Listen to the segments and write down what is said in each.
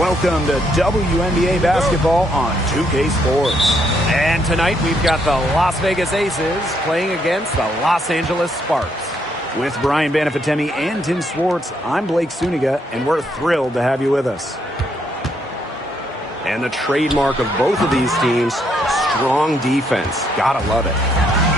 Welcome to WNBA basketball on 2K Sports. And tonight we've got the Las Vegas Aces playing against the Los Angeles Sparks. With Brian Banafitemi and Tim Swartz, I'm Blake Suniga, and we're thrilled to have you with us. And the trademark of both of these teams, strong defense. Gotta love it.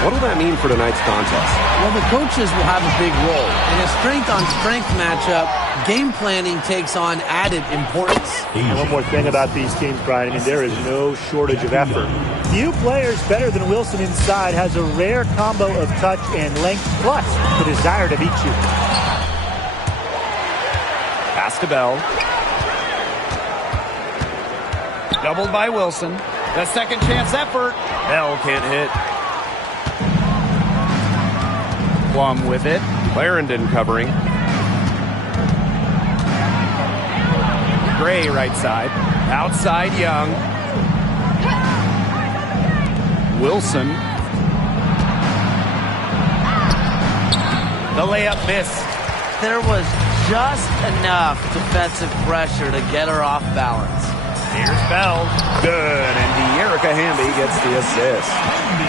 What will that mean for tonight's contest? Well, the coaches will have a big role. In a strength-on-strength matchup, game planning takes on added importance. And one more thing about these teams, Brian, I mean, there is no shortage of effort. Few players better than Wilson inside has a rare combo of touch and length, plus the desire to beat you. Pass to Bell. Doubled by Wilson. The second chance effort. Bell can't hit. Plum with it. Clarendon covering. Gray right side. Outside Young. Wilson. The layup missed. There was just enough defensive pressure to get her off balance. Here's Bell. Good. And De'Erica Hamby gets the assist.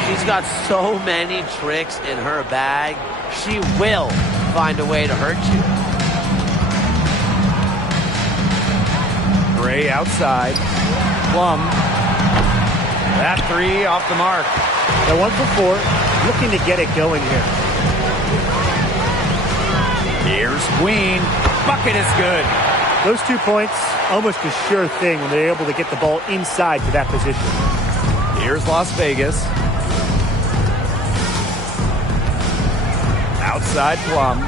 She's got so many tricks in her bag. She will find a way to hurt you. Gray outside. Plum. That three off the mark. Now 1 for 4, looking to get it going here. Here's Queen. Bucket is good. Those 2 points, almost a sure thing when they're able to get the ball inside to that position. Here's Las Vegas. Outside Plum.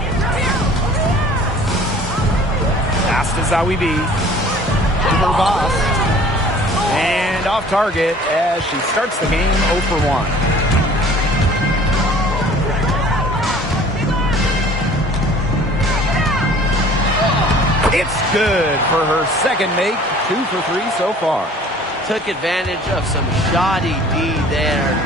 Pass to Zawi B. To her boss. And off target as she starts the game 0 for 1. It's good for her second make. 2 for 3 so far. Took advantage of some shoddy D there.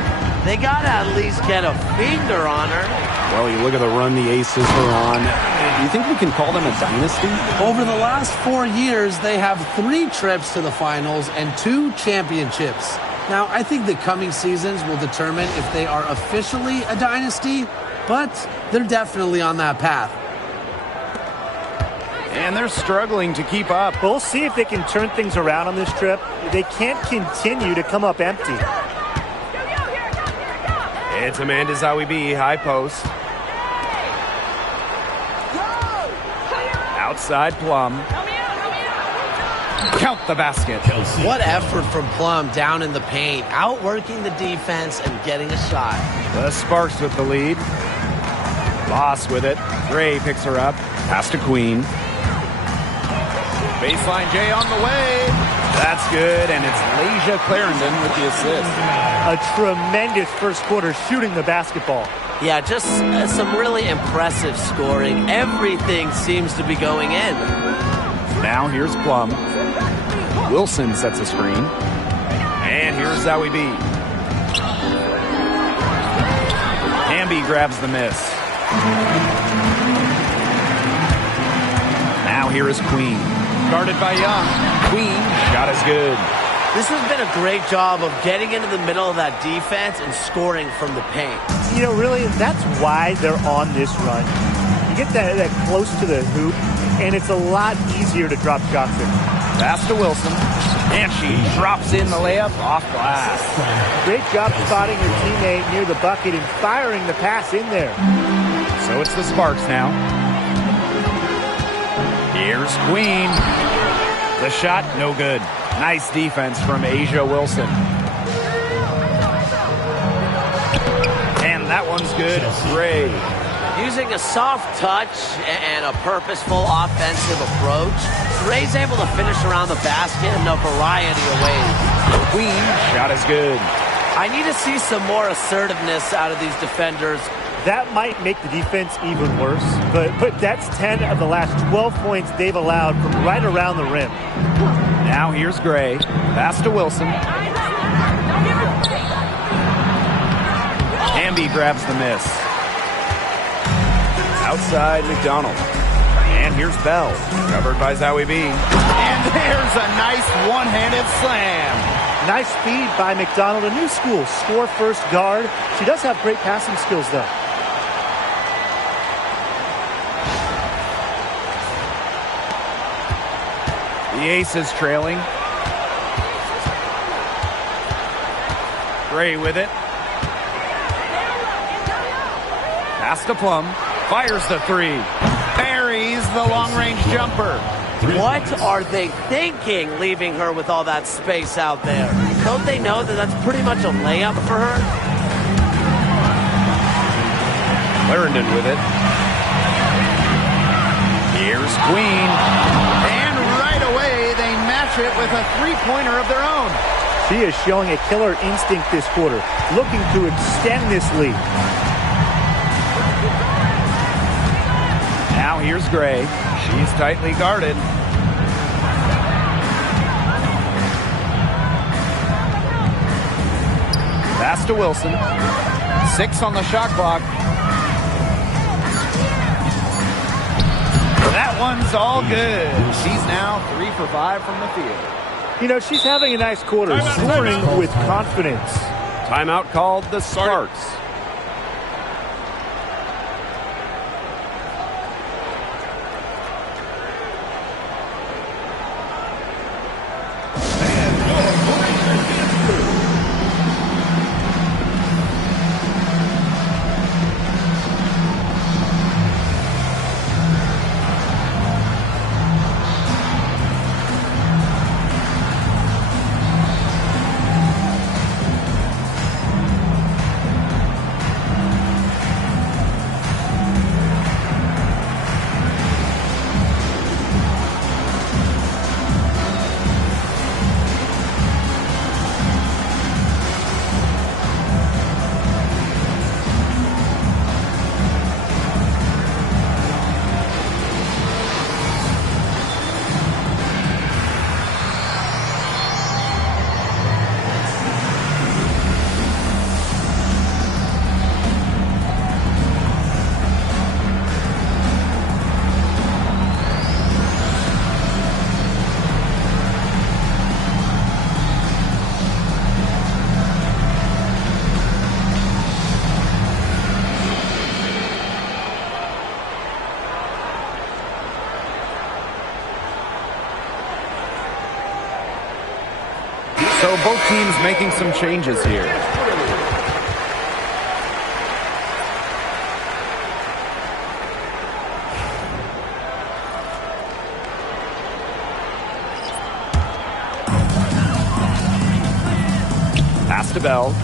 They got to at least get a finger on her. Well, you look at the run the Aces are on. Do you think we can call them a dynasty? Over the last 4 years, they have 3 trips to the finals and 2 championships. Now, I think the coming seasons will determine if they are officially a dynasty, but they're definitely on that path. And they're struggling to keep up. We'll see if they can turn things around on this trip. They can't continue to come up empty. It's Amanda Zawi B, high post. Outside Plum. Count the basket. What effort from Plum down in the paint, outworking the defense and getting a shot. The Sparks with the lead. Loss with it. Gray picks her up. Pass to Queen. Baseline J on the way. That's good, and it's Lasia Clarendon with the assist. A tremendous first quarter shooting the basketball. Yeah, just some really impressive scoring. Everything seems to be going in. Now here's Plum. Wilson sets a screen. And here's Zawi B. Hamby grabs the miss. Now here is Queen. Guarded by Young. Queen, shot is good. This has been a great job of getting into the middle of that defense and scoring from the paint. You know, really, that's why they're on this run. You get that close to the hoop, and it's a lot easier to drop shots in. Pass to Wilson. And she drops in the layup off glass. Great job spotting her teammate near the bucket and firing the pass in there. So it's the Sparks now. Here's Queen. The shot, no good. Nice defense from Asia Wilson. And that one's good. Gray. Using a soft touch and a purposeful offensive approach, Gray's able to finish around the basket in a variety of ways. Queen, shot is good. I need to see some more assertiveness out of these defenders. That might make the defense even worse, but that's 10 of the last 12 points they've allowed from right around the rim. Now here's Gray. Pass to Wilson. Hamby grabs the miss. Outside McDonald. And here's Bell. Covered by Zowie B. And there's a nice one-handed slam. Nice feed by McDonald. A new school, score first guard. She does have great passing skills, though. The Aces trailing. Gray with it. Pass to Plum. Fires the three. Buries the long-range jumper. What are they thinking, leaving her with all that space out there? Don't they know that that's pretty much a layup for her? Clarendon with it. Here's Queen. And right away, they match it with a three-pointer of their own. She is showing a killer instinct this quarter, looking to extend this lead. Now here's Gray. She's tightly guarded. Pass to Wilson. 6 on the shot clock. That one's all good. She's now 3 for 5 from the field. You know, she's having a nice quarter, scoring with confidence. Timeout called the Sparks. So both teams making some changes here. Pass to Bell.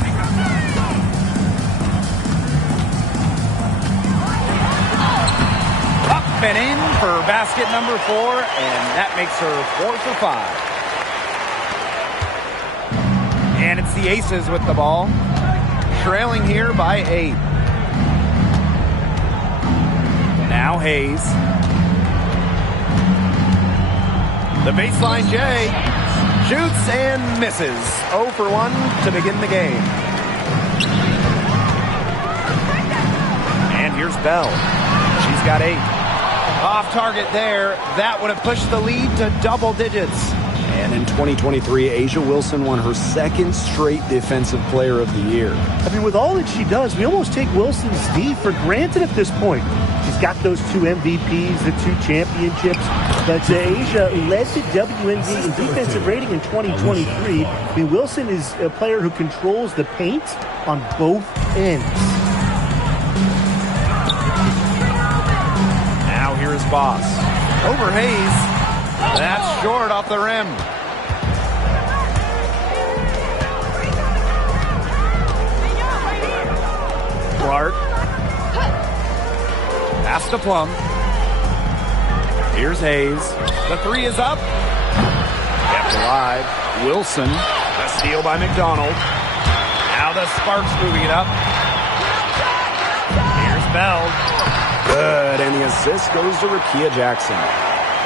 Up and in for basket number 4, and that makes her 4 for 5. And it's the Aces with the ball, trailing here by 8. Now Hayes. The baseline J. Shoots and misses. 0 for 1 to begin the game. And here's Bell. She's got 8. Off target there. That would have pushed the lead to double digits. And in 2023, A'ja Wilson won her 2nd straight Defensive Player of the Year. I mean, with all that she does, we almost take Wilson's D for granted at this point. She's got those 2 MVPs, the 2 championships. But A'ja led the WNBA in defensive rating in 2023. I mean, Wilson is a player who controls the paint on both ends. Now here's Boss. Over Hayes. That's short off the rim. Clark. Pass to Plum. Here's Hayes. The 3 is up. Kept alive. Wilson. A steal by McDonald. Now the Sparks moving it up. Here's Bell. Good, and the assist goes to Rakia Jackson.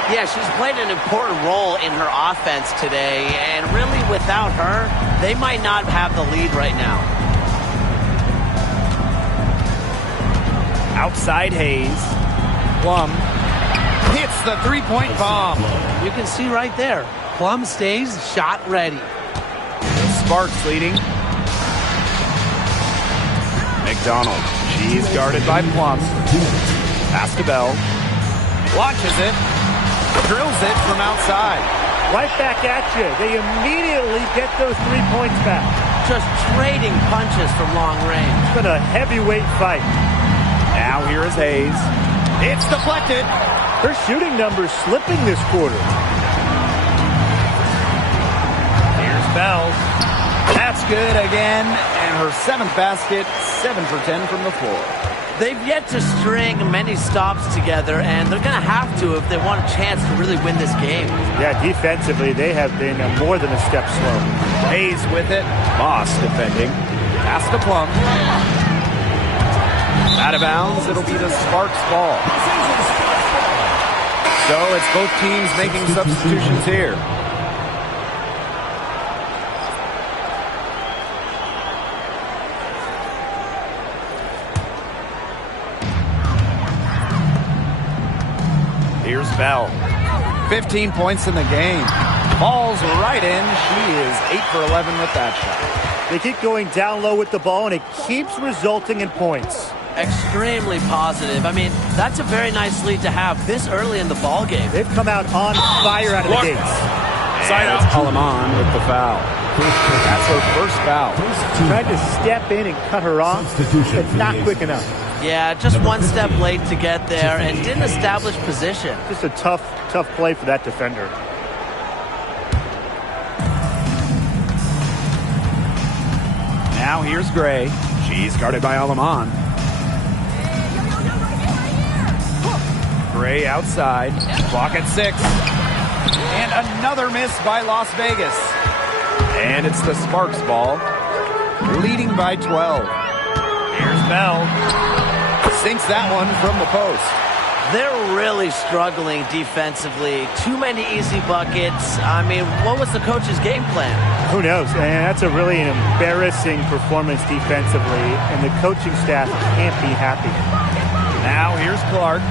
Yeah, she's played an important role in her offense today, and really without her, they might not have the lead right now. Outside Hayes. Plum. hits the three-point bomb. You can see right there, Plum stays shot ready. Sparks leading. McDonald. She's guarded by Plum. Pass to Bell. Launches it. Drills it from outside. Right back at you. They immediately get those 3 points back. Just trading punches from long range. It's been a heavyweight fight. Now here is Hayes. It's deflected. Her shooting numbers slipping this quarter. Here's Bell. That's good again. And her 7th basket, 7 for 10 from the floor. They've yet to string many stops together, and they're going to have to if they want a chance to really win this game. Yeah, defensively, they have been more than a step slow. Hayes with it. Moss defending. Pass to Plum. Out of bounds. It'll be the Sparks ball. So it's both teams making substitutions here. Here's Bell. 15 points in the game. Falls right in. She is 8 for 11 with that shot. They keep going down low with the ball, and it keeps resulting in points. Extremely positive. I mean, that's a very nice lead to have this early in the ball game. They've come out on fire out of the gates. Side out. Alaman with the foul. That's her first foul. Tried to step in and cut her off, but not quick enough. Yeah, just one step late to get there and didn't establish position. Just a tough play for that defender. Now here's Gray. She's guarded by Alaman. Gray outside. Clock at 6. And another miss by Las Vegas. And it's the Sparks ball. Leading by 12. Here's Bell. Sinks that one from the post. They're really struggling defensively. Too many easy buckets. I mean, what was the coach's game plan? Who knows? And that's a really embarrassing performance defensively, and the coaching staff can't be happy. Now here's Clark.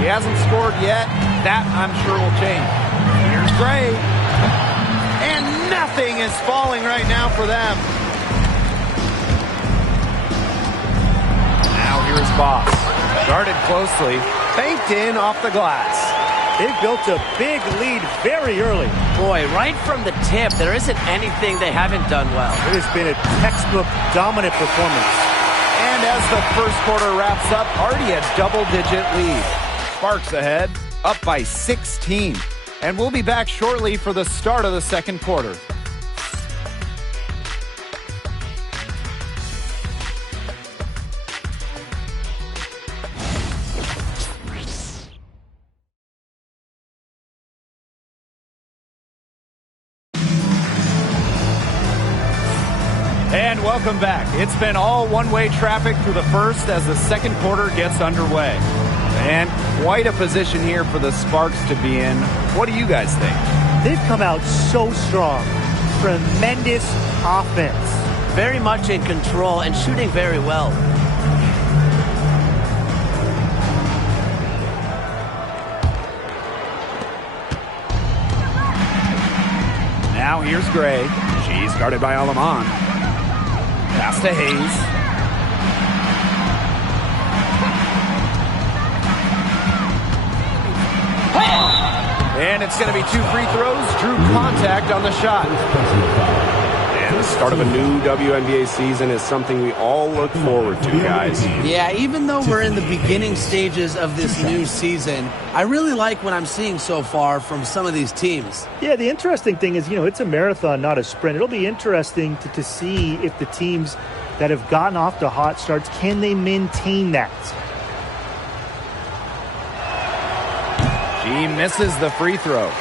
He hasn't scored yet. That, I'm sure, will change. Here's Gray. And nothing is falling right now for them. Now here's Boss. Guarded closely. Banked in off the glass. They've built a big lead very early. Boy, right from the tip, there isn't anything they haven't done well. It has been a textbook dominant performance. And as the first quarter wraps up, already a double-digit lead. Sparks ahead, up by 16. And we'll be back shortly for the start of the second quarter. And welcome back. It's been all one-way traffic through the first as the second quarter gets underway. And quite a position here for the Sparks to be in. What do you guys think? They've come out so strong. Tremendous offense. Very much in control and shooting very well. Now here's Gray. She's guarded by Alaman. Pass to Hayes. And it's going to be 2 free throws. Drew contact on the shot. And the start of a new WNBA season is something we all look forward to, guys. Yeah, even though we're in the beginning stages of this new season, I really like what I'm seeing so far from some of these teams. Yeah, the interesting thing is, it's a marathon, not a sprint. It'll be interesting to see if the teams that have gotten off to hot starts, can they maintain that? She misses the free throw.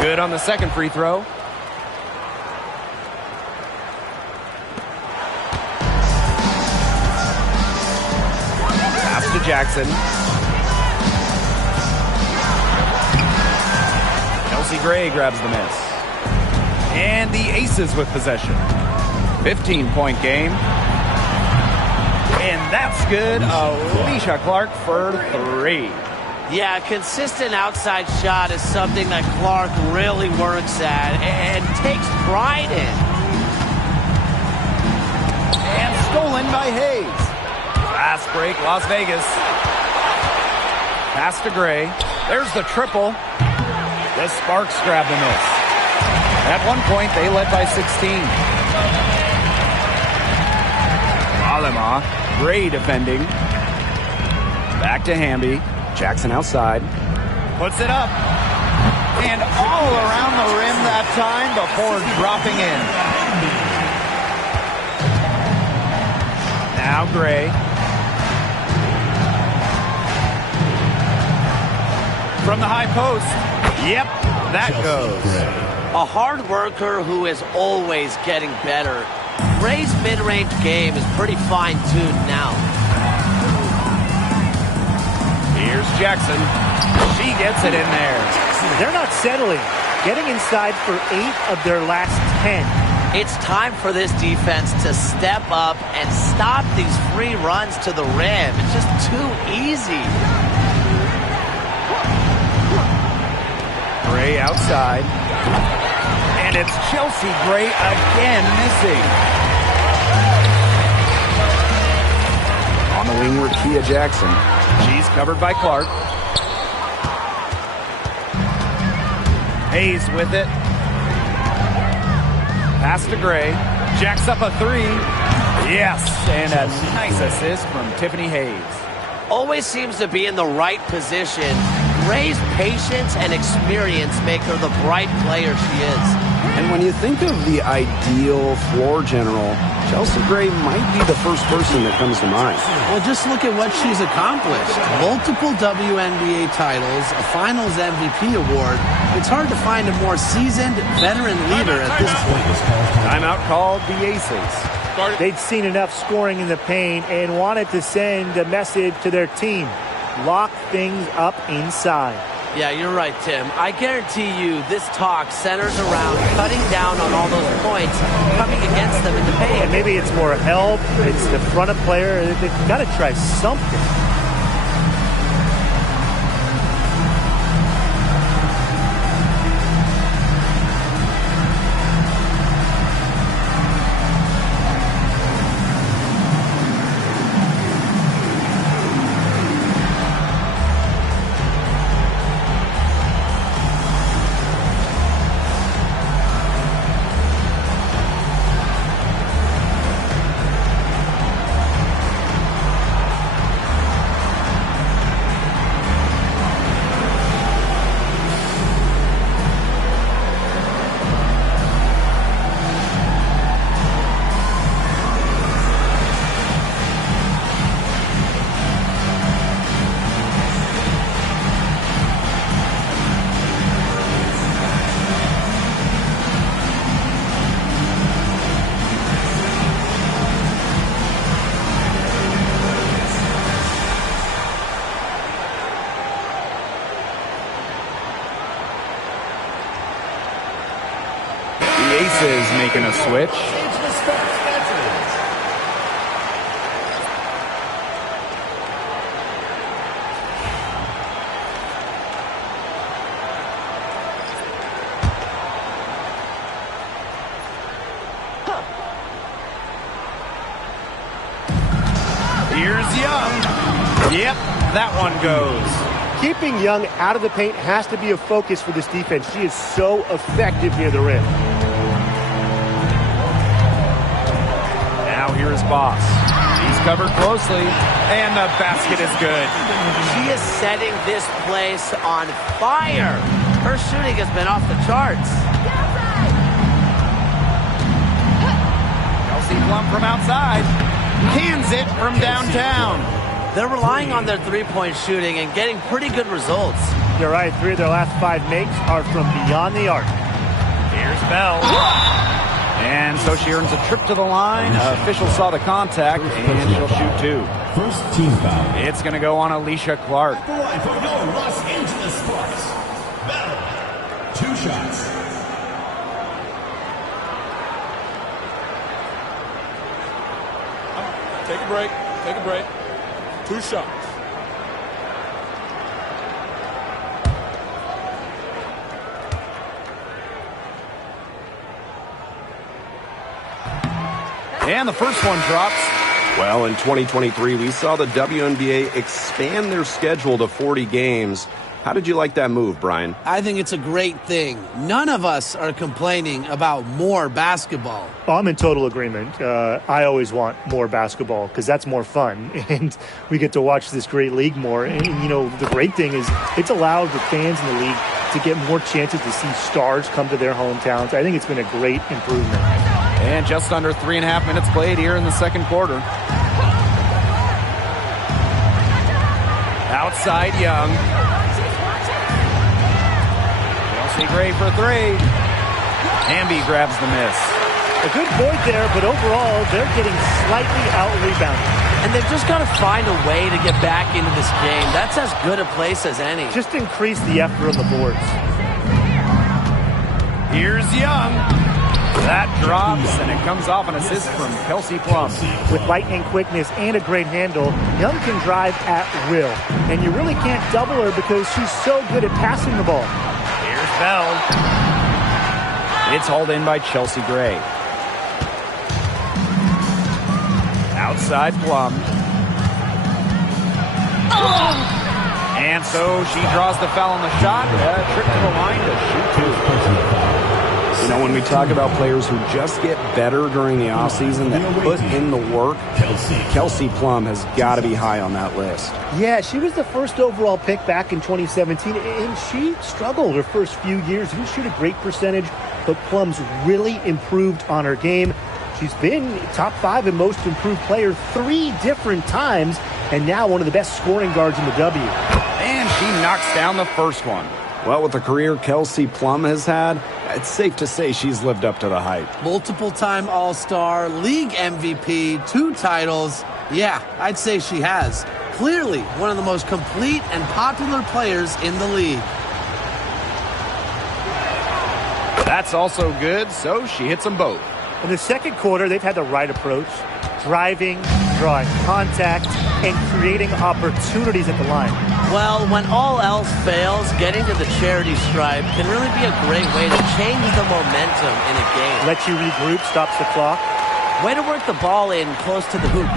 Good on the second free throw. Jackson. Chelsea Gray grabs the miss. And the Aces with possession. 15-point game. And that's good. Alicia Clark for 3. Yeah, consistent outside shot is something that Clark really works at and takes pride in. And stolen by Hayes. Fast break, Las Vegas. Pass to Gray. There's the triple. The Sparks grab the miss. At one point, they led by 16. Alema. Gray defending. Back to Hamby. Jackson outside. Puts it up. And all around the rim that time before dropping in. Now Gray. From the high post. Yep, that goes. A hard worker who is always getting better. Gray's mid-range game is pretty fine-tuned now. Here's Jackson. She gets it in there. They're not settling. Getting inside for 8 of their last 10. It's time for this defense to step up and stop these free runs to the rim. It's just too easy. Gray outside. And it's Chelsea Gray again missing. On the wing, Rakia Jackson. She's covered by Clark. Hayes with it. Pass to Gray. Jacks up a 3. Yes, and a nice assist from Tiffany Hayes. Always seems to be in the right position. Gray's patience and experience make her the bright player she is. And when you think of the ideal floor general, Chelsea Gray might be the first person that comes to mind. Well, just look at what she's accomplished. Multiple WNBA titles, a Finals MVP award. It's hard to find a more seasoned veteran leader at this point. Timeout called the Aces. They'd seen enough scoring in the paint and wanted to send a message to their team. Lock things up inside. Yeah, you're right, Tim. I guarantee you this talk centers around cutting down on all those points coming against them in the paint. And maybe it's more help. It's the front of player. They've got to try something. Aces making a switch. Here's Young. Yep, that one goes. Keeping Young out of the paint has to be a focus for this defense. She is so effective near the rim. Now here's Boss. He's covered closely, and the basket is good. She is setting this place on fire. Her shooting has been off the charts. Kelsey Plum from outside. Cans it from downtown. They're relying on their three-point shooting and getting pretty good results. You're right. 3 of their last 5 makes are from beyond the arc. Here's Bell. And so she earns a trip to the line. Official saw the contact, and she'll shoot 2. First team foul. It's going to go on Alicia Clark. For your Los Angeles Sparks. Battle. 2 shots. Take a break. Take a break. 2 shots. And the first one drops. Well, in 2023, we saw the WNBA expand their schedule to 40 games. How did you like that move, Brian? I think it's a great thing. None of us are complaining about more basketball. Oh, I'm in total agreement. I always want more basketball because that's more fun, and we get to watch this great league more. And, you know, the great thing is it's allowed the fans in the league to get more chances to see stars come to their hometowns. I think it's been a great improvement. And just under 3.5 minutes played here in the second quarter. Outside Young. Chelsea Gray for 3. Hamby grabs the miss. A good point there, but overall, they're getting slightly out-rebounded. And they've just got to find a way to get back into this game. That's as good a place as any. Just increase the effort on the boards. Here's Young. That drops, and it comes off an assist from Kelsey Plum. With lightning quickness and a great handle, Young can drive at will. And you really can't double her because she's so good at passing the ball. Here's Bell. It's hauled in by Chelsea Gray. Outside Plum. And so she draws the foul on the shot. Trip to the line to shoot 2. You know, when we talk about players who just get better during the offseason, that put in the work, Kelsey Plum has got to be high on that list. Yeah, she was the first overall pick back in 2017, and she struggled her first few years. Didn't shoot a great percentage, but Plum's really improved on her game. She's been top 5 in most improved player 3 different times, and now one of the best scoring guards in the W. And she knocks down the first one. Well, with the career Kelsey Plum has had, it's safe to say she's lived up to the hype. Multiple-time All-Star, league MVP, 2 titles. Yeah, I'd say she has. Clearly one of the most complete and popular players in the league. That's also good, so she hits them both. In the second quarter, they've had the right approach. Driving, drawing contact, and creating opportunities at the line. Well, when all else fails, getting to the charity stripe can really be a great way to change the momentum in a game. Let you regroup, stops the clock. Way to work the ball in close to the hoop.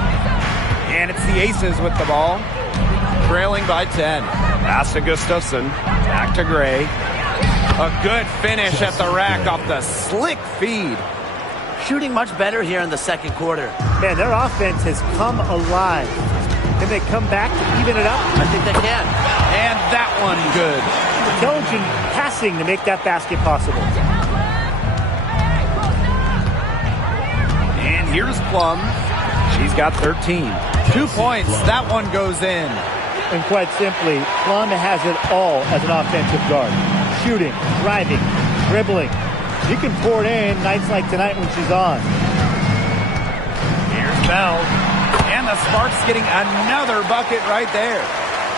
And it's the Aces with the ball, trailing by 10. Pass to Gustafson, back to Gray. A good finish at the rack off the slick feed. Shooting much better here in the second quarter. Man, their offense has come alive. Can they come back to even it up? I think they can. And that one good. Intelligent passing to make that basket possible. And here's Plum. She's got 13. 2 points. That one goes in. And quite simply, Plum has it all as an offensive guard. Shooting, driving, dribbling. You can pour it in nights like tonight when she's on. Here's Bell. And the Sparks getting another bucket right there.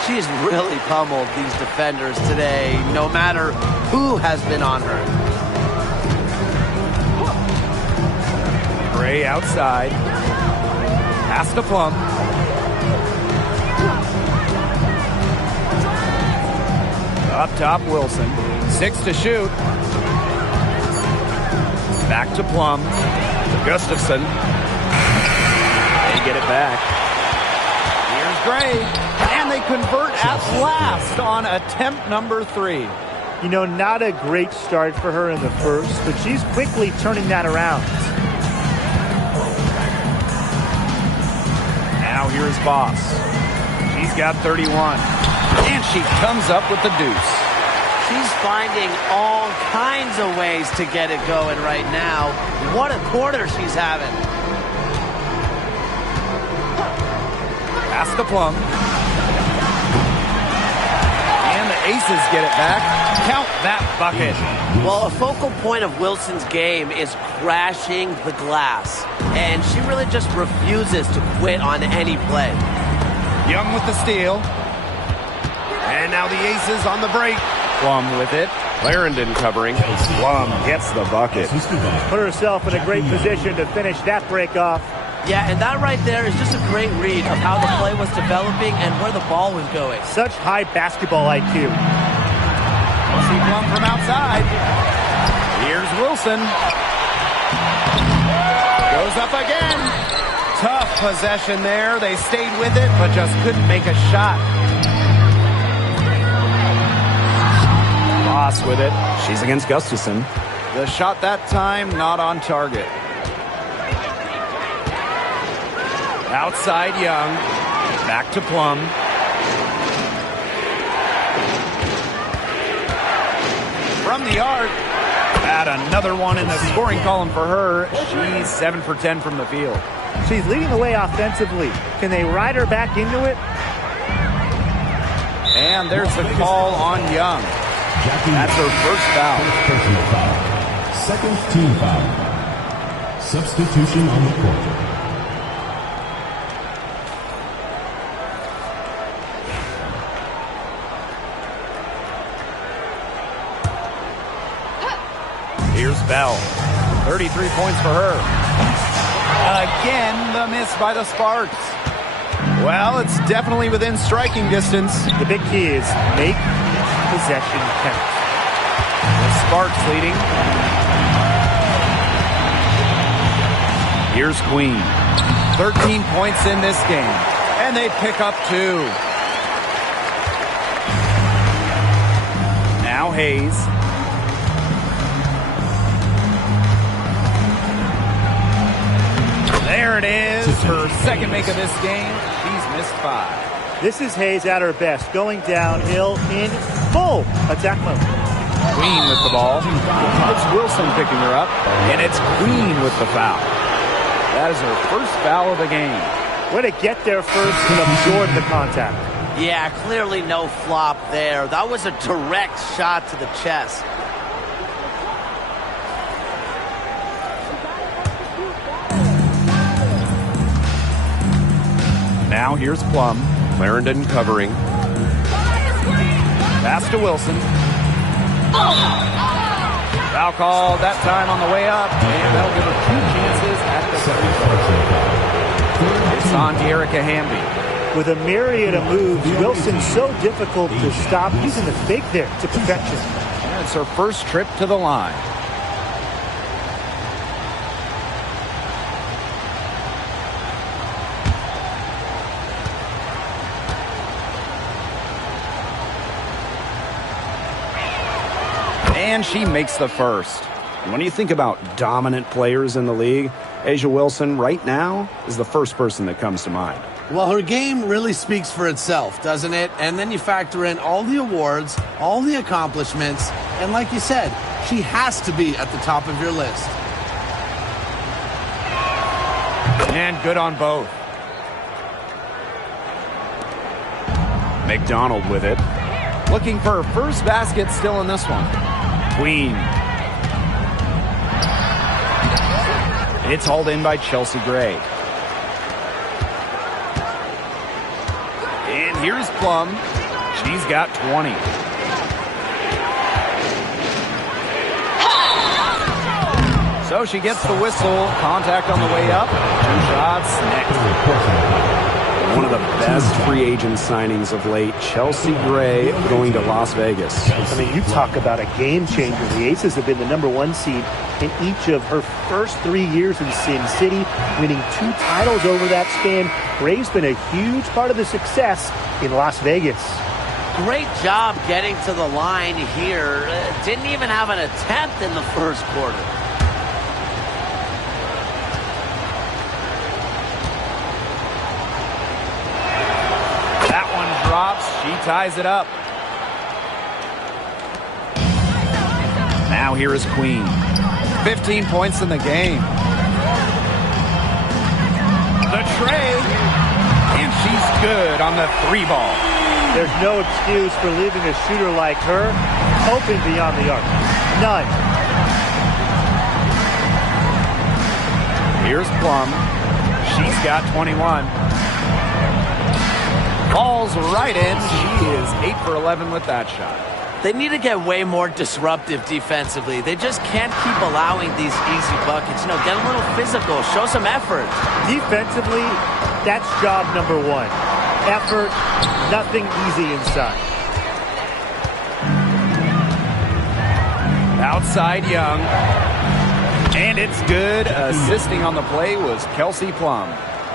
She's really pummeled these defenders today, no matter who has been on her. Gray outside. Pass to Plum. Up top, Wilson. 6 to shoot. Back to Plum. Gustafson. They get it back. Here's Gray. And they convert at last on attempt number 3. You know, not a great start for her in the first, but she's quickly turning that around. Now here's Boss. She's got 31. And she comes up with the deuce. She's finding all kinds of ways to get it going right now. What a quarter she's having. Pass to Plum. And the Aces get it back. Count that bucket. Well, a focal point of Wilson's game is crashing the glass. And she really just refuses to quit on any play. Young with the steal. And now the Aces on the break. Plum with it. Clarendon covering. Plum gets the bucket. Put herself in a great position to finish that break off. Yeah, and that right there is just a great read of how the play was developing and where the ball was going. Such high basketball IQ. We'll see Plum from outside. Here's Wilson. Goes up again. Tough possession there. They stayed with it, but just couldn't make a shot. Moss with it. She's against Gustafson. The shot that time, not on target. Outside Young. Back to Plum. From the arc. Add another one in the scoring column for her. She's 7 for 10 from the field. She's leading the way offensively. Can they ride her back into it? And there's the call on Young. That's her first foul. Personal foul. Second team foul. Substitution on the court. Here's Bell. 33 points for her. Again, the miss by the Sparks. Well, it's definitely within striking distance. The big key is make possession count. The Sparks leading. Here's Queen. 13 points in this game. And they pick up 2. Now Hayes. There it is. Her second make of this game. She's missed 5. This is Hayes at her best, going downhill in full attack mode. Queen with the ball. It's Wilson picking her up, and it's Queen with the foul. That is her first foul of the game. Way to get there first and absorb the contact. Yeah, clearly no flop there. That was a direct shot to the chest. Now here's Plum. Clarendon covering. Pass to Wilson. Foul call that time on the way up, and that'll give her 2 chances at the free throw. It's on to Erica Hamby. With a myriad of moves, Wilson's so difficult to stop using the fake there to perfection. And it's her first trip to the line. And she makes the first. When you think about dominant players in the league, A'ja Wilson right now is the first person that comes to mind. Well, her game really speaks for itself, doesn't it? And then you factor in all the awards, all the accomplishments, and like you said, she has to be at the top of your list. And good on both. McDonald with it. Looking for her first basket still in this one. Queen. It's hauled in by Chelsea Gray. And here's Plum. She's got 20. So she gets the whistle. Contact on the way up. 2 shots next. One of the best free agent signings of late, Chelsea Gray going to Las Vegas. I mean, you talk about a game changer. The Aces have been the #1 seed in each of her first 3 years in Sin City, winning 2 titles over that span. Gray's been a huge part of the success in Las Vegas. Great job getting to the line here. Didn't even have an attempt in the first quarter. Drops. She ties it up. Now here is Queen. 15 points in the game. The tray. And she's good on the 3 ball. There's no excuse for leaving a shooter like her open beyond the arc. None. Here's Plum. She's got 21. Falls right in. She is 8 for 11 with that shot. They need to get way more disruptive defensively. They just can't keep allowing these easy buckets. Get a little physical. Show some effort. Defensively, that's job number one. Effort, nothing easy inside. Outside Young. And it's good. Assisting on the play was Kelsey Plum.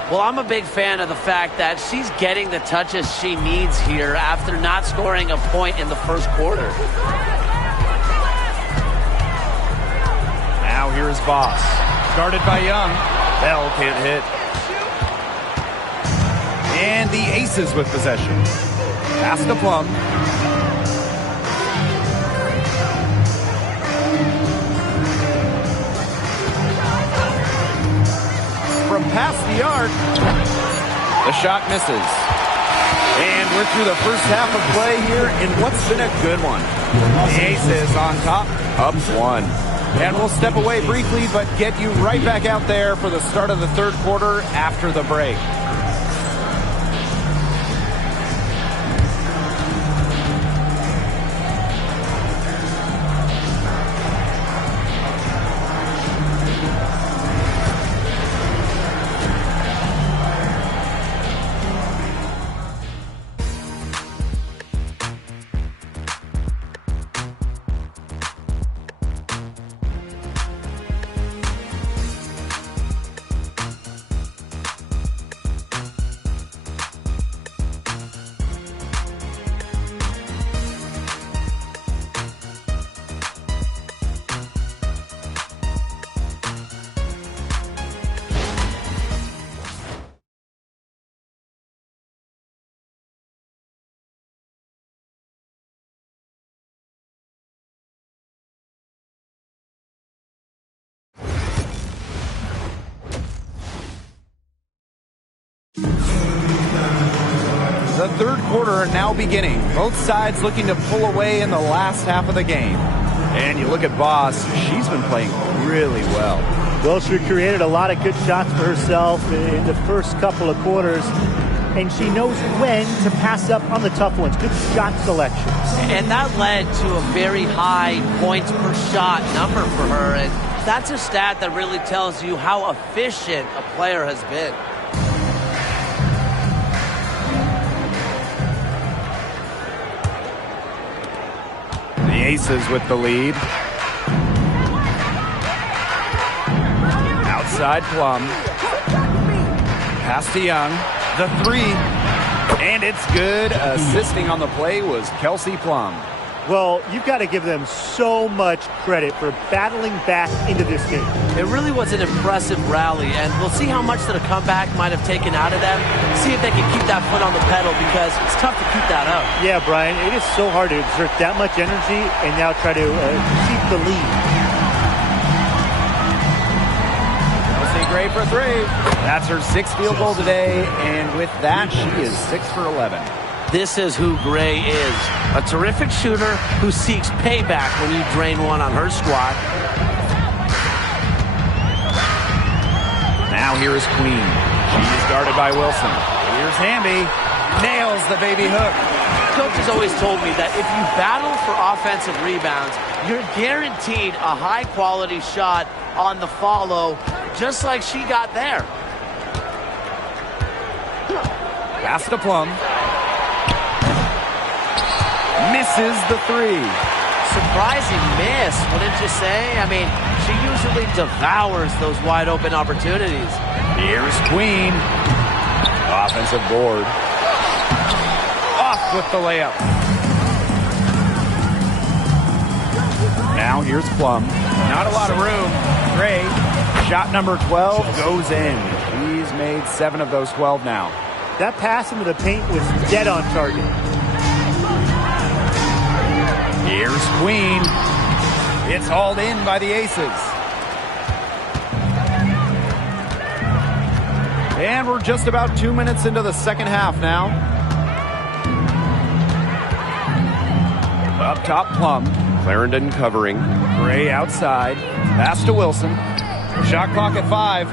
Well, I'm a big fan of the fact that she's getting the touches she needs here after not scoring a point in the first quarter. Now here's Voss. Guarded by Young. Bell can't hit. And the Aces with possession. Pass to Plum. From past the arc, the shot misses. And we're through the first half of play here in what's been a good one. The Aces on top, up 1. And we'll step away briefly, but get you right back out there for the start of the third quarter after the break. The third quarter now beginning. Both sides looking to pull away in the last half of the game. And you look at Voss, she's been playing really well. Well, she created a lot of good shots for herself in the first couple of quarters, and she knows when to pass up on the tough ones. Good shot selection. And that led to a very high points per shot number for her, and that's a stat that really tells you how efficient a player has been. The Aces with the lead. Outside Plum. Pass to Young. The three. And it's good. Assisting on the play was Kelsey Plum. Well, you've got to give them so much credit for battling back into this game. It really was an impressive rally, and we'll see how much that a comeback might have taken out of them. See if they can keep that foot on the pedal, because it's tough to keep that up. Yeah, Brian, it is so hard to exert that much energy and now try to keep the lead. Kelsey Gray for three. That's her sixth field goal today, and with that, she is 6 for 11. This is who Gray is. A terrific shooter who seeks payback when you drain one on her squad. Now here is Queen. She is guarded by Wilson. Here's Hamby. Nails the baby hook. Coach has always told me that if you battle for offensive rebounds, you're guaranteed a high-quality shot on the follow, just like she got there. Pass to Plum. Misses the three. Surprising miss, wouldn't you say? I mean, she usually devours those wide open opportunities. Here's Queen. Offensive board. Off with the layup. Now here's Plum. Not a lot of room. Gray. Shot number 12 goes in. He's made 7 of those 12 now. That pass into the paint was dead on target. Here's Queen. It's hauled in by the Aces. And we're just about 2 minutes into the second half now. Up top, Plum. Clarendon covering. Gray outside. Pass to Wilson. Shot clock at 5.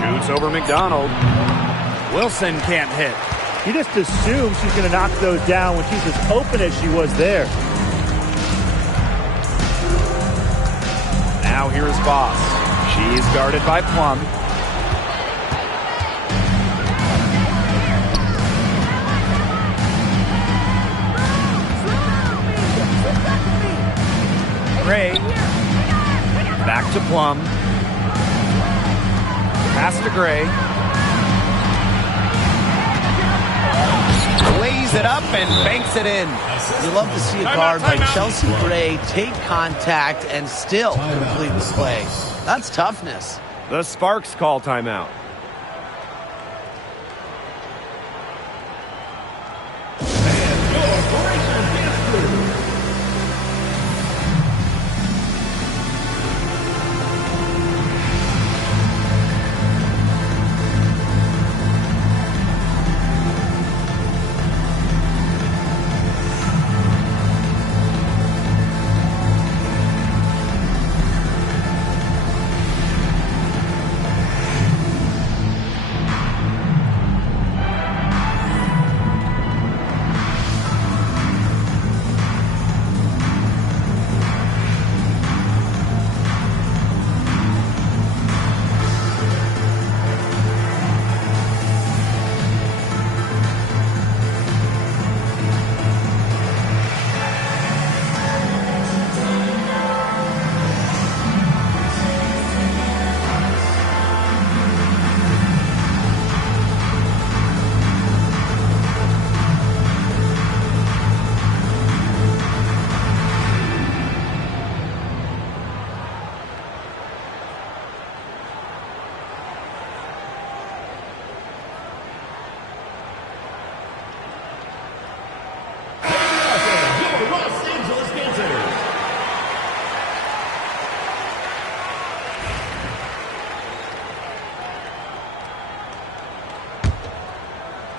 Shoots over McDonald. Wilson can't hit. You just assume she's going to knock those down when she's as open as she was there. Now here is Voss. She's guarded by Plum. Gray. Back to Plum. Pass to Gray. Lays it up and banks it in. You love to see a guard like Chelsea Gray take contact and still complete the play. That's toughness. The Sparks call timeout.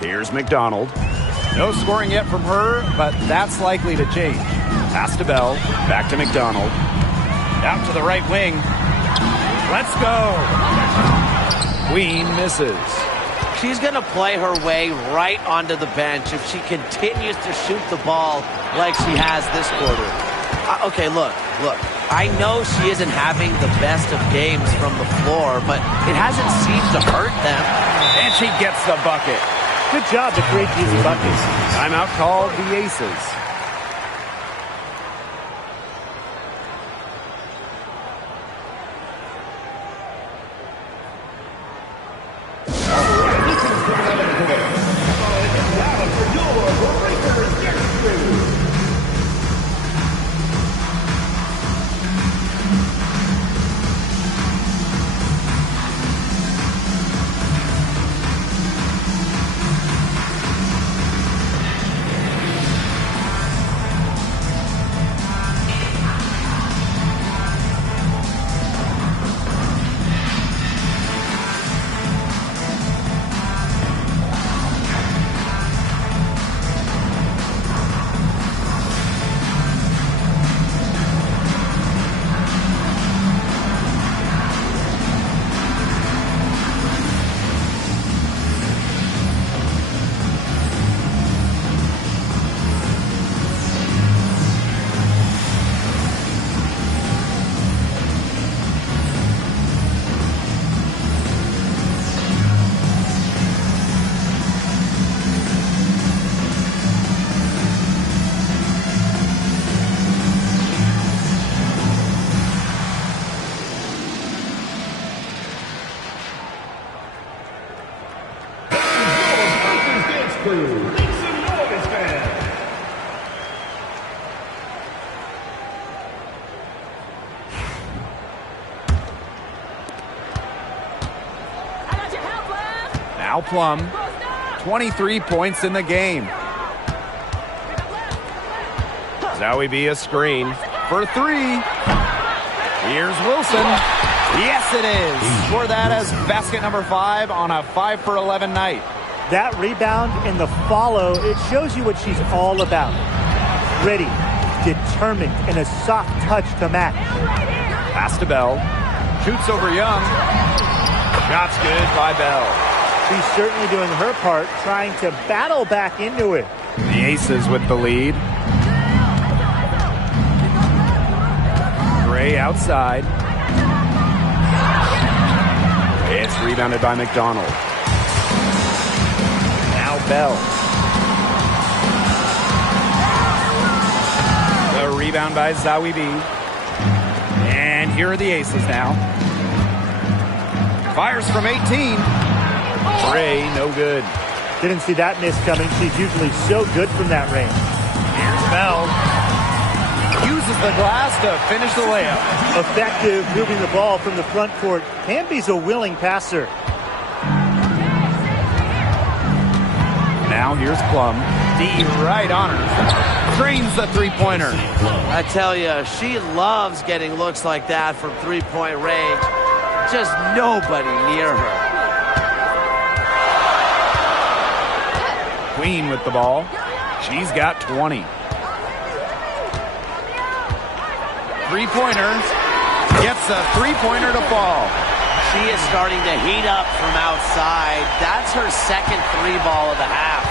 Here's McDonald. No scoring yet from her, but that's likely to change. Pass to Bell. Back to McDonald. Out to the right wing. Let's go. Queen misses. She's going to play her way right onto the bench if she continues to shoot the ball like she has this quarter. Okay, look. I know she isn't having the best of games from the floor, but it hasn't seemed to hurt them. And she gets the bucket. Good job to create easy buckets. Timeout called the Aces. Now Plum, 23 points in the game. Zoe B a screen for three. Here's Wilson. Yes, it is. Score that as basket number 5 on a 5 for 11 night. That rebound and the follow, it shows you what she's all about. Ready, determined, and a soft touch to match. Pass to Bell. Shoots over Young. Shot's good by Bell. She's certainly doing her part, trying to battle back into it. The Aces with the lead. Gray outside. It's rebounded by McDonald. Now Bell. The rebound by Zawibi. And here are the Aces now. Fires from 18. Gray, no good. Didn't see that miss coming. She's usually so good from that range. Here's Bell. Uses the glass to finish the layup. Effective moving the ball from the front court. Hamby's a willing passer. Now here's Plum. D right on her. Drains the three-pointer. I tell you, she loves getting looks like that from three-point range. Just nobody near her. Queen with the ball. She's got 20. Three-pointers. Gets a three-pointer to fall. She is starting to heat up from outside. That's her second three ball of the half.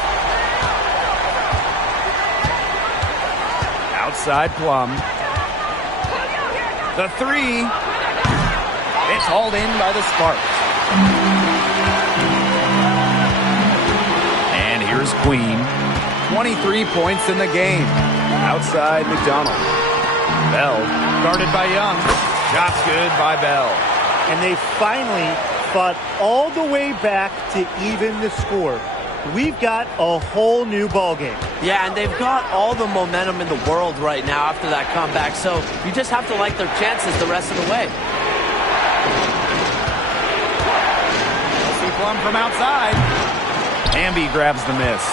Outside Plum. The three. It's hauled in by the Sparks. And here's Queen. 23 points in the game. Outside McDonald. Bell guarded by Young. Shots good by Bell. And they finally fought all the way back to even the score. We've got a whole new ball game. Yeah, and they've got all the momentum in the world right now after that comeback. So you just have to like their chances the rest of the way. Kelsey Plum from outside. Hamby grabs the miss.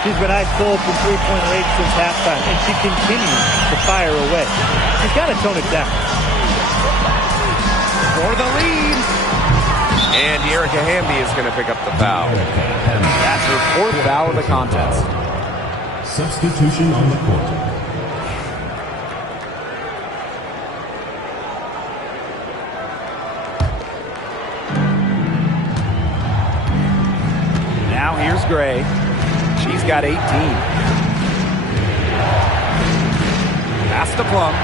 She's been ice cold from three-point range since halftime, and she continues to fire away. She's got to tone it down. For the lead. And Erica Hamby is going to pick up the foul. That's her fourth foul of the contest. Substitution on the court. Now here's Gray. She's got 18. Pass to Plum.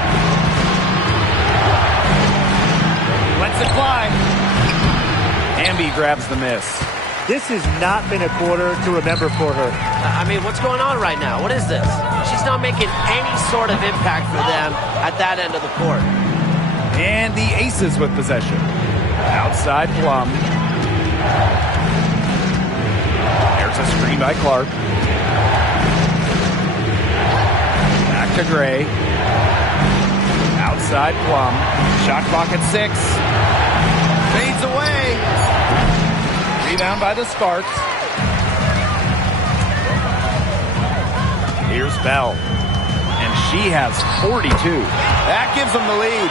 Lets it fly. Hamby grabs the miss. This has not been a quarter to remember for her. I mean, what's going on right now? What is this? She's not making any sort of impact for them at that end of the court. And the Aces with possession. Outside Plum. There's a screen by Clark. Back to Gray. Outside Plum. Shot clock at 6. Fades away. Rebound by the Sparks. Here's Bell. And she has 42. That gives them the lead.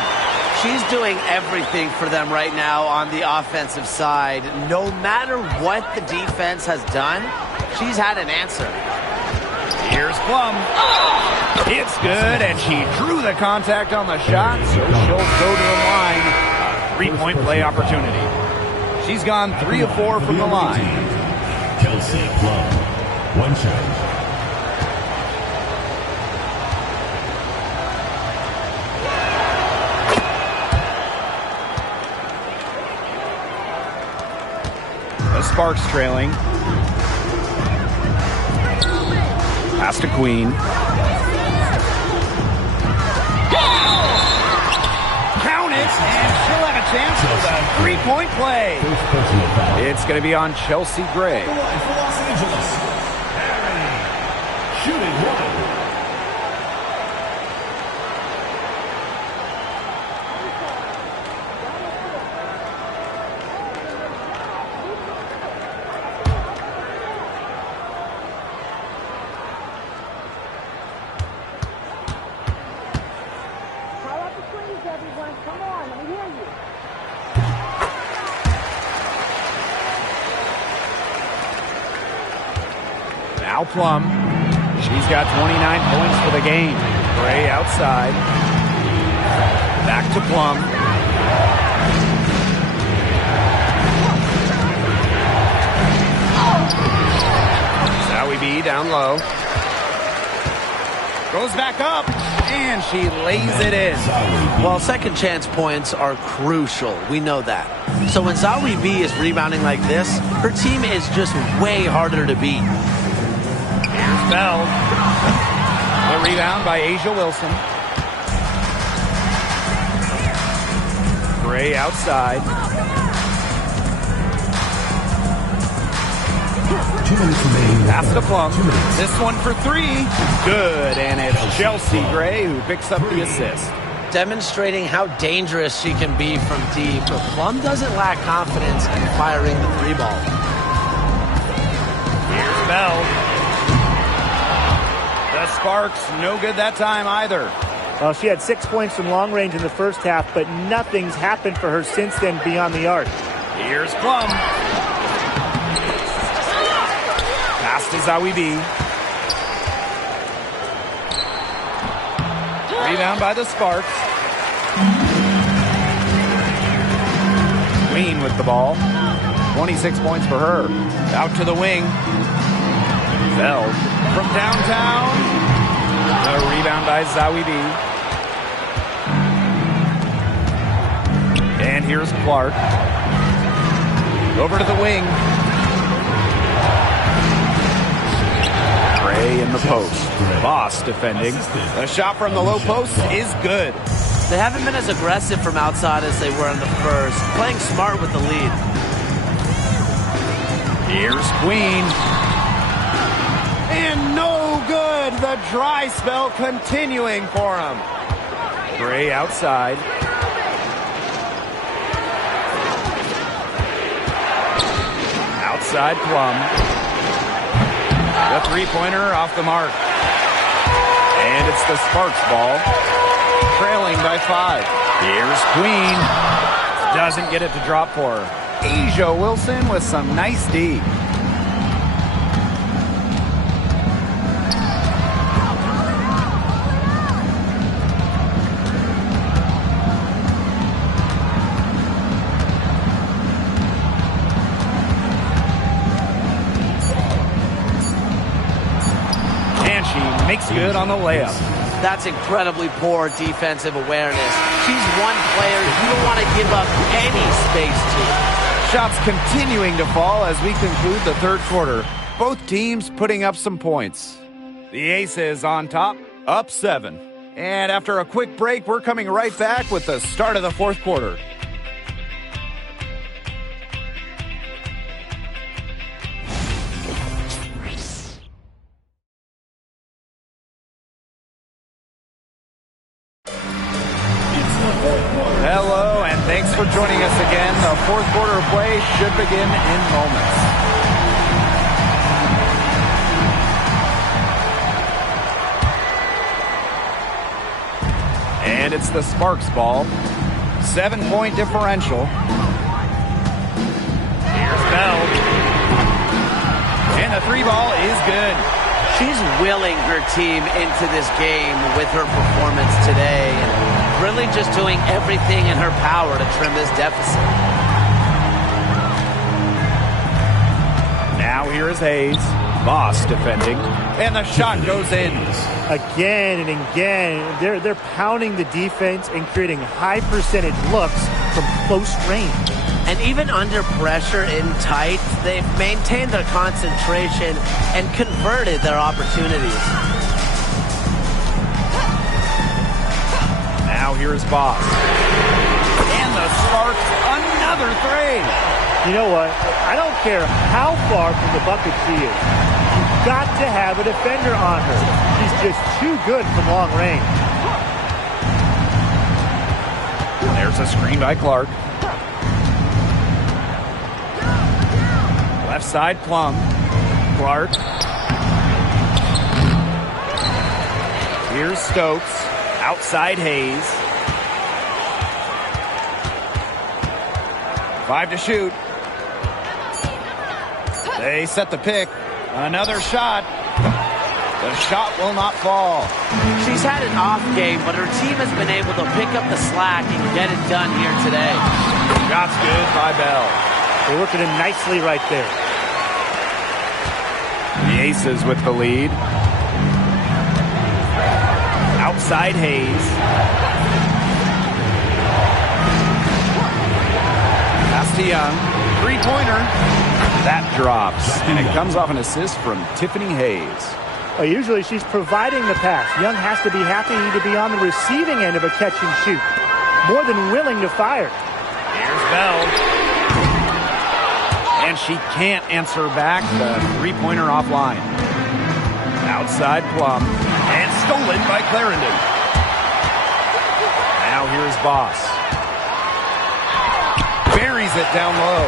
She's doing everything for them right now on the offensive side. No matter what the defense has done, she's had an answer. Here's Plum. It's good, and she drew the contact on the shot, so she'll go to the line. A three-point play opportunity. She's gone 3 of 4 from the line. Kelsey Plum. One shot. The Sparks trailing. Pass to Queen. Count it, and she'll have a chance for the three-point play. It's going to be on Chelsea Gray. For Los Angeles. Shooting one. Now Plum. She's got 29 points for the game. Gray outside. Back to Plum. Zoe B down low. Goes back up, and she lays it in. Well, second chance points are crucial. We know that. So when Zoe B is rebounding like this, her team is just way harder to beat. Here's Bell. The rebound by Asia Wilson. Gray outside. 2 minutes remaining. Pass to Plum. This one for three. Good, and it's Chelsea Gray who picks up the assist. Demonstrating how dangerous she can be from deep. But Plum doesn't lack confidence in firing the three ball. Here's Bell. The Sparks, no good that time either. Well, she had 6 points from long range in the first half, but nothing's happened for her since then beyond the arc. Here's Plum. Pass to Zoe B. Rebound by the Sparks. Queen with the ball. 26 points for her. Out to the wing. Bell from downtown. The rebound by Zoe B. And here's Clark. Over to the wing. Gray in the post. Boss defending. The shot from the low post is good. They haven't been as aggressive from outside as they were in the first. Playing smart with the lead. Here's Queen. And no good. The dry spell continuing for him. Gray outside. Outside Plum. The three-pointer off the mark. And it's the Sparks ball. Trailing by 5. Here's Queen. Doesn't get it to drop for her. Asia Wilson with some nice D. Makes good on the layup. That's incredibly poor defensive awareness. She's one player you don't want to give up any space to. Shots continuing to fall as we conclude the third quarter. Both teams putting up some points. The Aces on top, up 7. And after a quick break, we're coming right back with the start of the fourth quarter. Hello, and thanks for joining us again. The fourth quarter of play should begin in moments. And it's the Sparks ball. 7-point differential. Here's Bell. And the three ball is good. She's willing her team into this game with her performance today. And really just doing everything in her power to trim this deficit. Now here is Hayes. Boss defending. And the shot goes in. Again and again, they're pounding the defense and creating high percentage looks from close range. And even under pressure in tight, they've maintained their concentration and converted their opportunities. Now here's Boss. And the Sparks, another three. You know what? I don't care how far from the bucket she is. You've got to have a defender on her. She's just too good from long range. There's a screen by Clark. Left side Plum. Clark. Here's Stokes. Outside Hayes. 5 to shoot. They set the pick. Another shot. The shot will not fall. She's had an off game, but her team has been able to pick up the slack and get it done here today. Shot's good by Bell. They're working him nicely right there. The Aces with the lead. Outside Hayes. Pass to Young. Three-pointer. That drops. And it comes off an assist from Tiffany Hayes. Well, usually she's providing the pass. Young has to be happy to be on the receiving end of a catch and shoot. More than willing to fire. Here's Bell. And she can't answer back. The three-pointer offline. Outside Plum. And stolen by Clarendon. Now here's Boss. Buries it down low.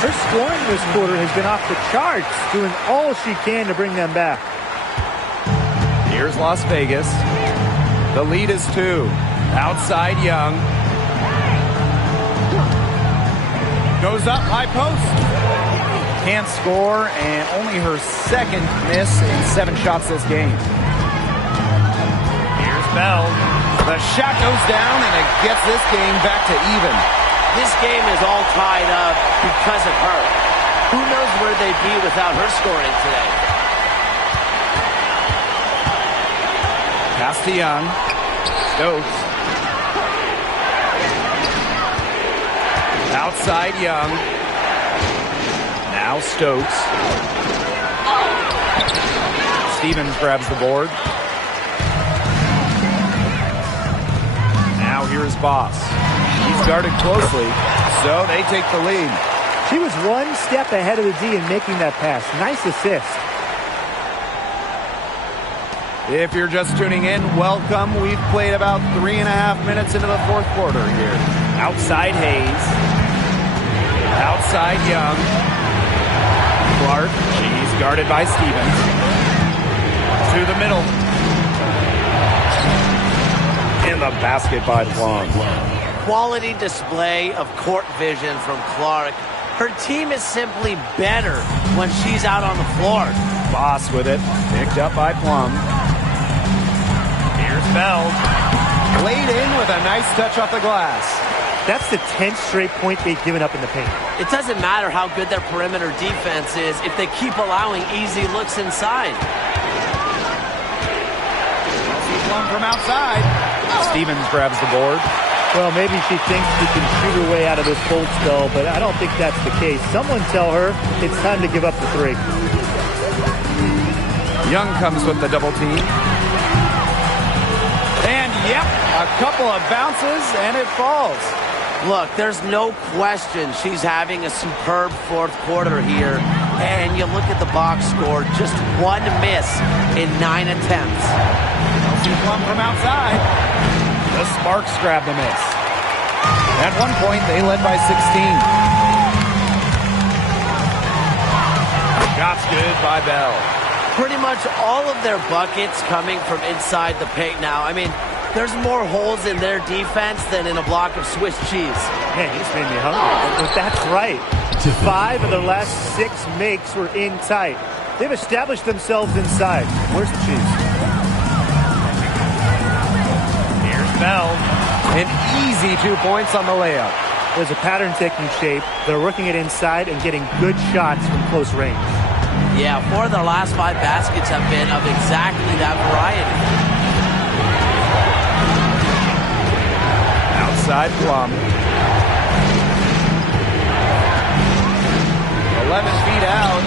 Her scoring this quarter has been off the charts, doing all she can to bring them back. Here's Las Vegas. The lead is 2. Outside Young. Goes up, high post. Can't score, and only her second miss in 7 shots this game. Here's Bell. The shot goes down, and it gets this game back to even. This game is all tied up because of her. Who knows where they'd be without her scoring today? Pass to Young. Stokes. Outside Young. Now Stokes. Stevens grabs the board. Now here's Boss. He's guarded closely, so they take the lead. She was one step ahead of the D in making that pass. Nice assist. If you're just tuning in, welcome. We've played about 3.5 minutes into the fourth quarter here. Outside Hayes. Outside Young. Clark. She's guarded by Stevens. To the middle. In the basket by Plum. Quality display of court vision from Clark. Her team is simply better when she's out on the floor. Boss with it. Picked up by Plum. Here's Bell. Laid in with a nice touch off the glass. That's the 10th straight point they've given up in the paint. It doesn't matter how good their perimeter defense is if they keep allowing easy looks inside. Plum from outside. Stevens grabs the board. Well, maybe she thinks she can shoot her way out of this cold spell, but I don't think that's the case. Someone tell her it's time to give up the 3. Young comes with the double team. And, yep, a couple of bounces, and it falls. Look, there's no question she's having a superb fourth quarter here. And you look at the box score, just 1 miss in 9 attempts. Plum from outside. The Sparks grab the miss. At one point, they led by 16. Shots good by Bell. Pretty much all of their buckets coming from inside the paint now. I mean, there's more holes in their defense than in a block of Swiss cheese. Man, you just made me hungry. But that's right. 5 of their last 6 makes were in tight. They've established themselves inside. Where's the cheese? Bell, an easy 2 points on the layup. There's a pattern taking shape. They're working it inside and getting good shots from close range. Yeah, 4 of their last 5 baskets have been of exactly that variety. Outside Plum. 11 feet out.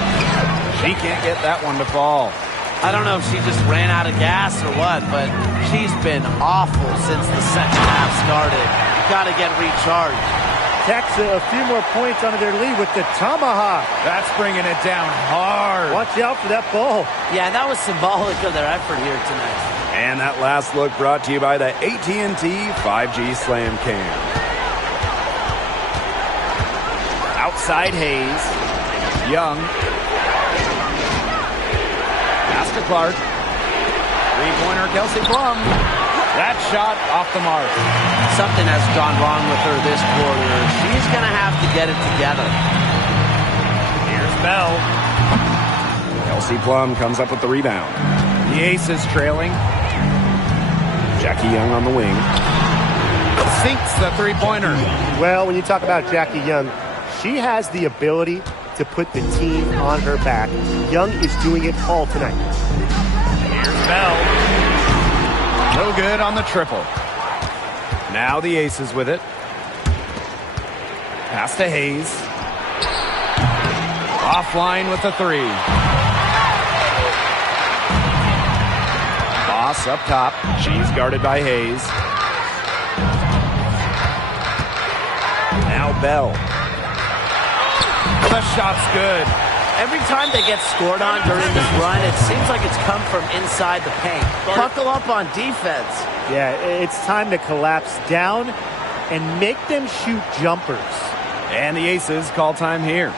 She can't get that one to fall. I don't know if she just ran out of gas or what, but she's been awful since the second half started. Got to get recharged. Tacks a few more points onto their lead with the tomahawk. That's bringing it down hard. Watch out for that ball. Yeah, that was symbolic of their effort here tonight. And that last look brought to you by the AT&T 5G Slam Cam. Outside Hayes. Young. To Clark. Three-pointer Kelsey Plum. That shot off the mark. Something has gone wrong with her this quarter. She's going to have to get it together. Here's Bell. Kelsey Plum comes up with the rebound. The Aces trailing. Jackie Young on the wing. Sinks the three-pointer. Well, when you talk about Jackie Young, she has the ability to put the team on her back. Young is doing it all tonight. Here's Bell. No good on the triple. Now the Aces with it. Pass to Hayes. Offline with the three. Boss up top. She's guarded by Hayes. Now Bell. The shot's good. Every time they get scored on during this run, it seems like it's come from inside the paint. Buckle up on defense. Yeah, it's time to collapse down and make them shoot jumpers. And the Aces call time here.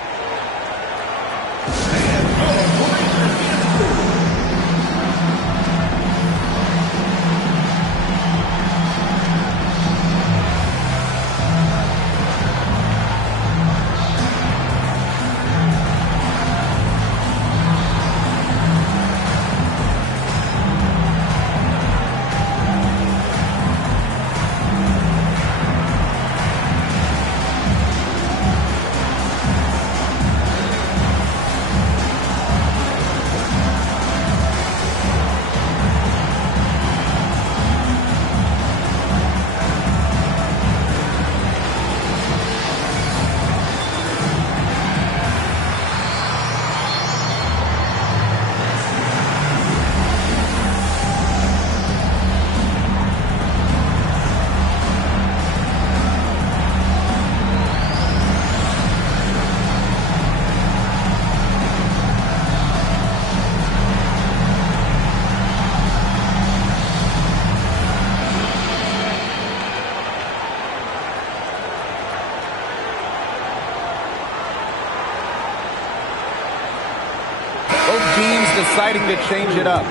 Deciding to change it up.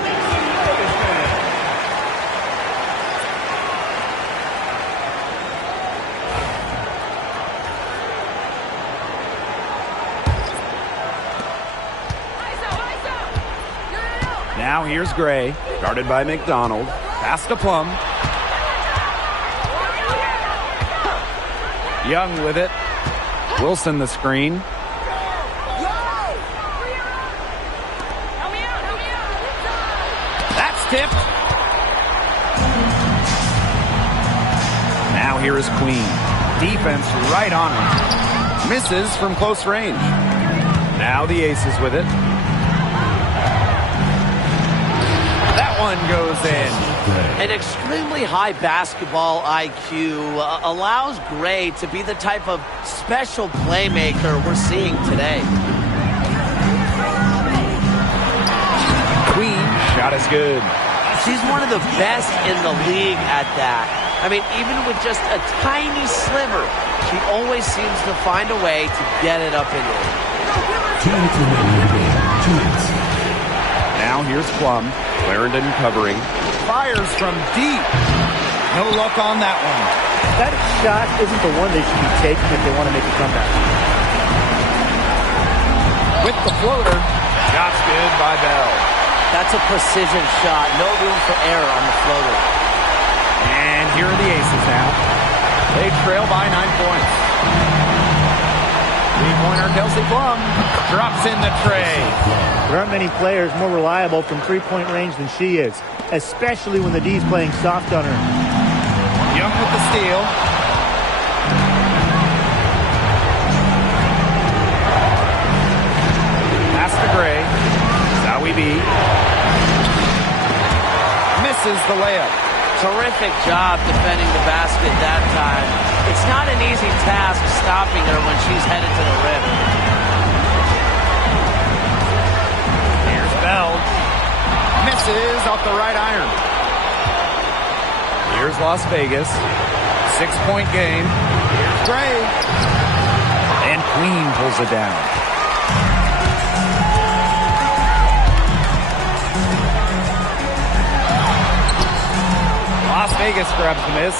Now here's Gray, guarded by McDonald. Pass to Plum. Young with it. Wilson the screen. Tipped. Now here is Queen. Defense right on her. Misses from close range. Now the Aces with it. That one goes in. An extremely high basketball IQ allows Gray to be the type of special playmaker we're seeing today. Queen, shot is good. She's one of the best in the league at that. I mean, even with just a tiny sliver, she always seems to find a way to get it up in there. Now here's Plum. Clarendon covering. Fires from deep. No luck on that one. That shot isn't the one they should be taking if they want to make a comeback. With the floater. Shot's good by Bell. That's a precision shot. No room for error on the floater. And here are the Aces now. They trail by 9 points. Three-pointer Kelsey Plum drops in the tray. There aren't many players more reliable from three-point range than she is, especially when the D's playing soft on her. Young with the steal. Pass to Gray. Zawibi. Misses the layup. Terrific job defending the basket that time. It's not an easy task stopping her when she's headed to the rim. Here's Bell. Misses off the right iron. Here's Las Vegas. 6-point game. Here's Gray. And Queen pulls it down. Las Vegas grabs the miss.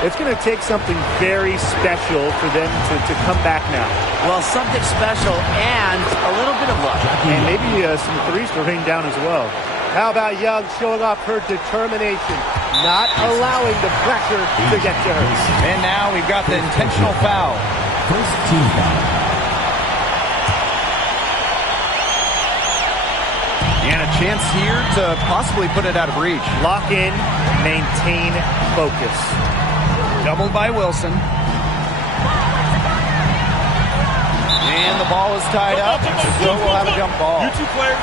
It's going to take something very special for them to come back now. Well, something special and a little bit of luck. And maybe some threes to rain down as well. How about Young showing off her determination, not allowing the pressure to get to her. And now we've got the intentional foul. First team foul. chance here to possibly put it out of reach. Lock in, maintain focus. Doubled by Wilson. And the ball is tied up, so we'll have a jump ball. You two players.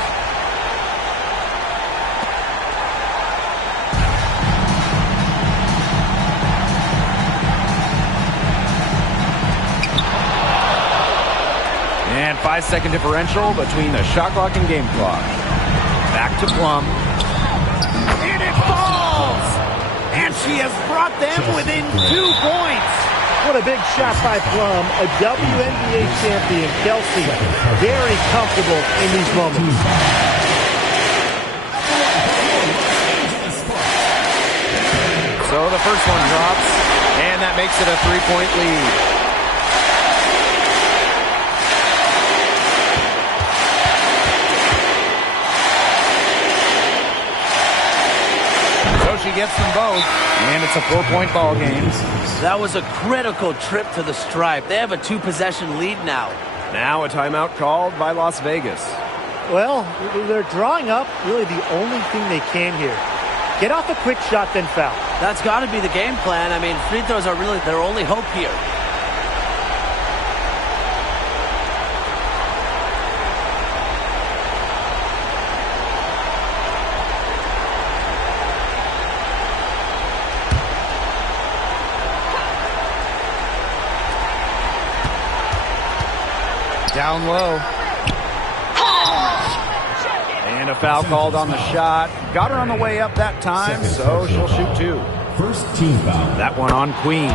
And 5-second differential between the shot clock and game clock. Back to Plum. And it falls! And she has brought them within 2 points. What a big shot by Plum. A WNBA champion, Kelsey, very comfortable in these moments. So the first one drops, and that makes it a 3-point lead. She gets them both, and it's a 4-point ball game. That was a critical trip to the stripe. They have a 2-possession lead now. Now a timeout called by Las Vegas. Well, they're drawing up really the only thing they can here. Get off a quick shot, then foul. That's got to be the game plan. I mean, free throws are really their only hope here. Down low. And a foul called on the shot. Got her on the way up that time, so she'll shoot 2. First team foul. That one on Queen.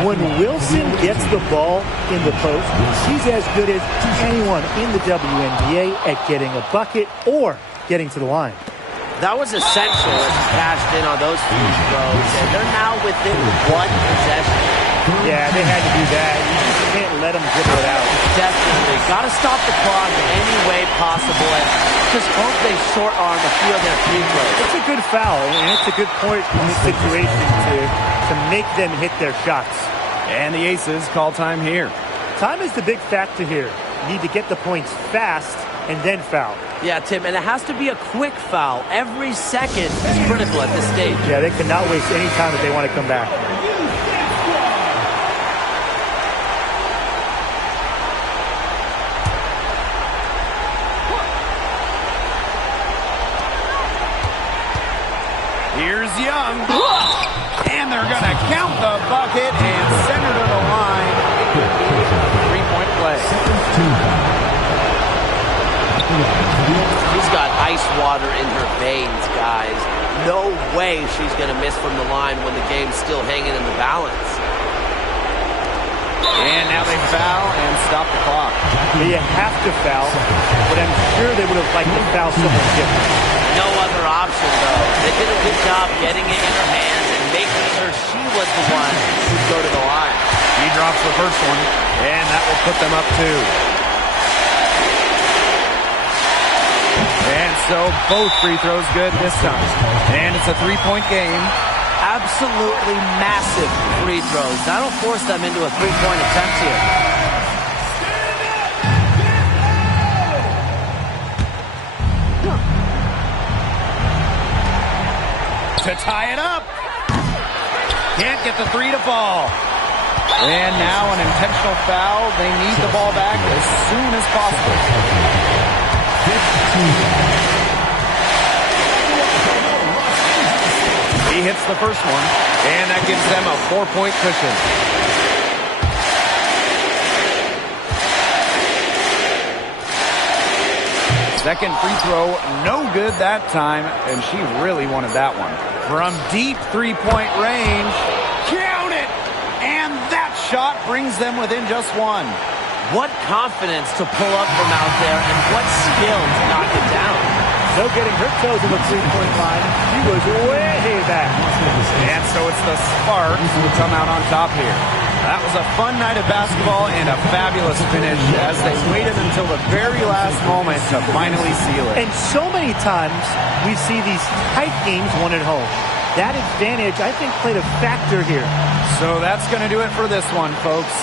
When Wilson gets the ball in the post, she's as good as anyone in the WNBA at getting a bucket or getting to the line. That was essential as he cashed in on those free throws, and they're now within 1 possession. Yeah, they had to do that. You just can't let them dribble it out. Definitely. Got to stop the clock in any way possible and just hope they short-arm a few of their free throws. It's a good foul, and it's a good point in this situation to make them hit their shots. And the Aces call time here. Time is the big factor here. You need to get the points fast and then foul. Yeah, Tim, and it has to be a quick foul. Every second is critical at this stage. Yeah, they cannot waste any time if they want to come back. Here's Young. And they're going to count the bucket and send her to the line. 3-point play. She's got ice water in her veins, guys. No way she's going to miss from the line when the game's still hanging in the balance. And now they foul and stop the clock. You have to foul, but I'm sure they would have liked to foul someone different. No other option, though. They did a good job getting it in her hands and making sure she was the one who'd go to the line. He drops the first one, and that will put them up 2. And so both free throws good this time. And it's a 3-point game. Absolutely massive free throws. That'll force them into a 3-point attempt here. To tie it up. Can't get the 3 to fall. And now an intentional foul. They need the ball back as soon as possible. He hits the first one, and that gives them a 4-point cushion. Second free throw, no good that time, and she really wanted that one. From deep 3-point range, count it! And that shot brings them within just 1. What confidence to pull up from out there, and what skill to knock it down. No getting her toes on the 3-point line. She was way back. And so it's the Sparks who come out on top here. That was a fun night of basketball and a fabulous finish as they waited until the very last moment to finally seal it. And so many times we see these tight games won at home. That advantage, I think, played a factor here. So that's going to do it for this one, folks.